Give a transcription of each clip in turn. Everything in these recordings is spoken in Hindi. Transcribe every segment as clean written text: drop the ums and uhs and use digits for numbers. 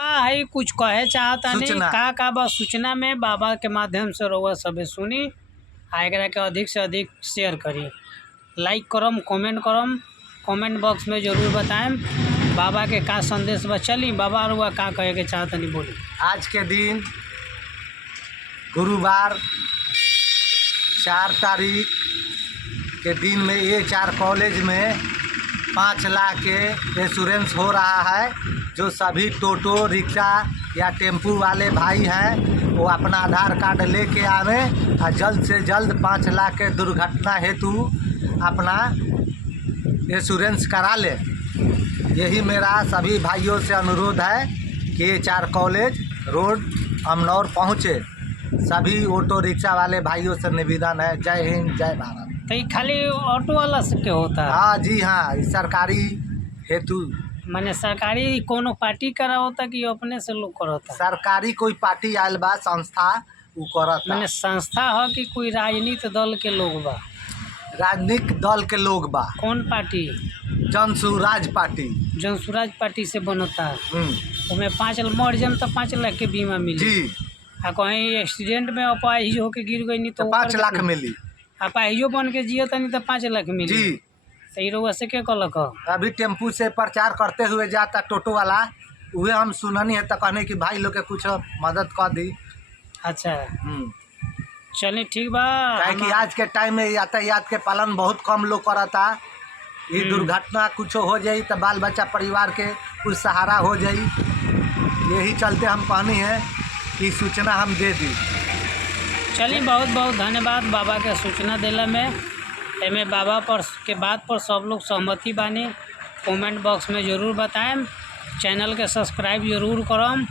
है कुछ कहे चाहता नहीं सूचना। का बस सूचना में बाबा के माध्यम से रहुआ सबे सुनी आ एकरा के अधिक से अधिक शेयर करी, लाइक करम, कमेंट बॉक्स में जरूर बताएं बाबा के का संदेश बा। चली बाबा रुआ का कहे के चाहता नहीं बोली। आज के दिन गुरुवार 4 तारीख के दिन में ये 4 कॉलेज में 5 लाख के इंश्योरेंस हो रहा है। जो सभी टोटो रिक्शा या टेम्पू वाले भाई हैं वो अपना आधार कार्ड लेके आवे और जल्द से जल्द 5 लाख के दुर्घटना हेतु अपना इंश्योरेंस करा ले। यही मेरा सभी भाइयों से अनुरोध है कि ये 4 कॉलेज रोड अमनौर पहुँचे। सभी ऑटो रिक्शा वाले भाइयों से निवेदन है। जय हिंद, जय भारत। तो ये खाली ऑटो वाला से के होता है? हाँ जी हाँ, ये सरकारी हेतु माने सरकारी कोनो पार्टी करा होता कि अपने से लोग करता? सरकारी कोई पार्टी आयल बा, संस्था उ करता। माने संस्था हो कि कोई राजनीतिक दल के लोग बा? राजनीतिक दल के लोग बा। कौन party? Jan Suraaj party. Jan Suraaj party से बनता है। उसमें 5 मर जम तो 5 लाख के बीमा मिली जी। आ कहीं एक्सीडेंट में अपाहिज होके गिर गई नहीं तो 5 लाख मिली। अपाहिजो बन के जियो तनी तो 5 लाख मिली जी। सही रहुआ से क्या कहलक? अभी टेम्पू से प्रचार करते हुए जाता टोटो वाला, उहे हम सुननी है तो कहने कि भाई लोग के कुछ मदद कर दी। अच्छा चलिए ठीक बा। काहे कि आज के टाइम में यातायात के पालन बहुत कम लोग करता। ये दुर्घटना कुछ हो जाई तो बाल बच्चा परिवार के कुछ सहारा हो जाई। यही चलते हम कहनी है कि सूचना हम दे दी। चलिए बहुत बहुत धन्यवाद बाबा के सूचना दिला में। एमे बाबा पर के बात पर सब लोग सहमति बानी। कमेंट बॉक्स में ज़रूर बताएं। चैनल के सब्सक्राइब जरूर करम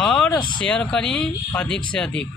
और शेयर करी अधिक से अधिक।